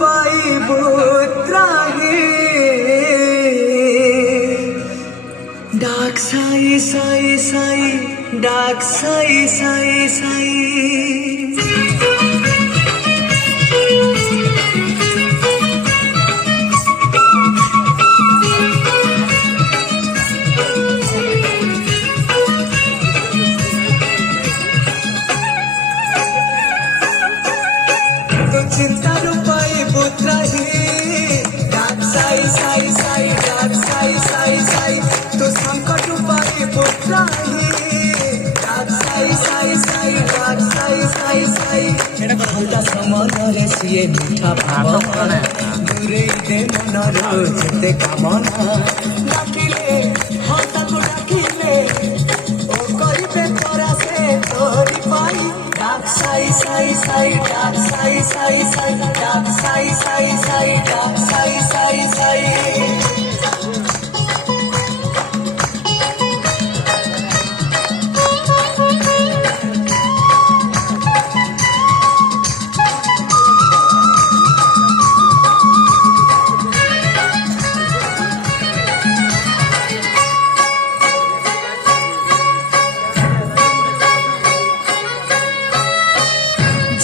পাইব ত্রাহে ডাক সাই সাই সাই ডাক সাই সাই সাই চিন্তার উপায় বুত্রাহি ডাক সাই সাই সাই ডাক সাই সাই সাই তো সংকট উপায় বুত্রাহি ডাক সাই সাই সাই ডাক সাই সাই সাই হলদা সমনরে সিয়ে মিঠা ভাবনা দূরে দে মনর যেতে কামনা ডাকিলে হতাকু ডাকিলে ও করিবে তোরা সে তোরি পাই ডাক সাই সাই সাই ডাক সাই সাই সাই ডাক সাই সাই সাই ডাক সাই সাই সাই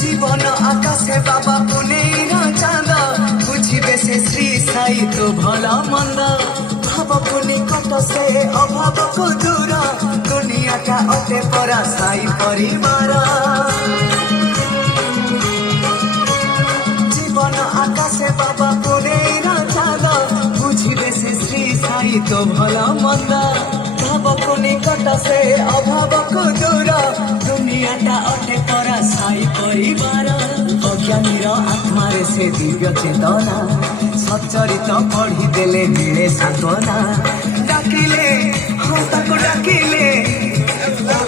জীবন আকাশে বাবা পুনেইরা চাঁদ বুঝিবে সে শ্রী সাই তো ভলা মন্দ ভাবকু নিকট সে অভাবকু দূর দুনিয়াটা অতে পরা সাই পরিবার জীবন আকাশে বাবা পুনেইরা চাঁদ বুঝিবে সে শ্রী সাই তো ভলা মন্দ ভাবকু নিকট সে অভাবকু দূর দুনিয়াটা অতে পরা সাই পরিবার অজ্ঞানীর আত্মারে সে দিব্য চেতনা সচ্চরিত পঢ়ি দেলে মিলে সান্ত্বনা ডাকিলে হতাকু ডাকিলে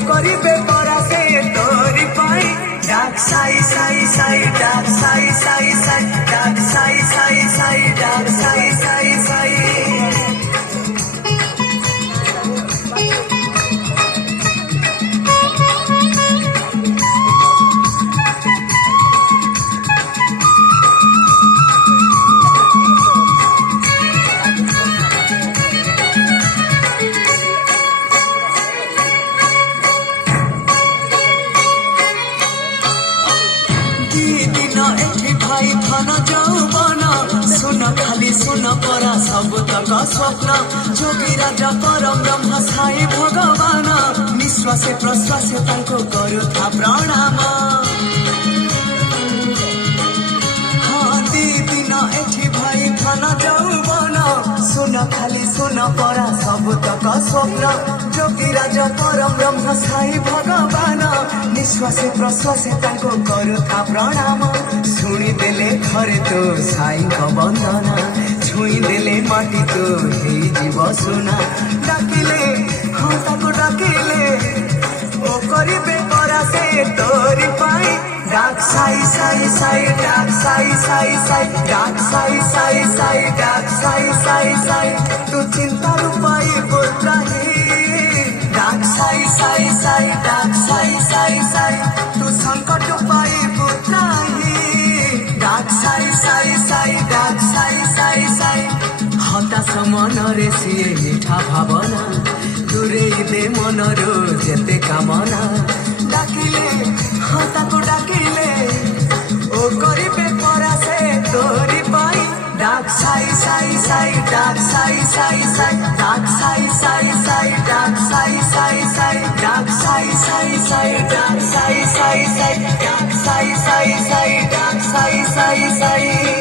করিবে পরা সে তোরি পাই ডাক সাই সাই সাই ডাক সাই সাই সাই ডাক সাই সাই সাই ডাক সাই সাই সাই এଠି ভাই ধন যৌবন শুন খালি শুন পরা সবু তক স্বপ্ন যোগী রাজা পরম ব্রহ্ম সাই ভগবান নিঃশ্বাসে প্রশ্বাসে তাଙ୍କୁ କରୁଥା প্রণাম হ্যাঁ দিন এଠି ভাই ধন যৌবন শুন খালি শুন পরা সবু তক স্বপ্ন যোগী রাজা পরম ব্রহ্ম সাই ভগবান নিঃশ্বাসে প্রশ্বাসে তাଙ୍କୁ କରୁଥା প্রণাম শুনিদেলে ঘরে তো সাইଙ୍କ বন্দনা ছুঁইদেলে মাটি তো ହେଇଯିବ সোনা ডাকিলে ହଁ ତାକୁ ডাকিলে ও করিবে পরা সে তোরি পাই ডাক সাই সাই সাই ডাক সাই সাই সাই ডাক সাই সাই সাই ডাক সাই সাই সাই তু চিন্তার উপায় বলতাহি ডাক সাই সাই সাই ডাক সাই সাই সাই তু সংকট উপায় বলতাহি ডাক সাই সাই সাই ডাক সাই সাই সাই হতাশ মনরে সিয়ে মিঠা ভাবনা দূরেই দে মনর যেতে কামনা ডাকিলে হতাকু ডাকিলে ও করিবে পরা সে তোরি পাই ডাক সাই সাই সাই ডাক সাই সাই সাই ডাক সাই সাই সাই ডাক সাই সাই সাই ডাক সাই সাই সাই ডাক সাই সাই সাই ডাক সাই সাই সাই ডাক সাই সাই সাই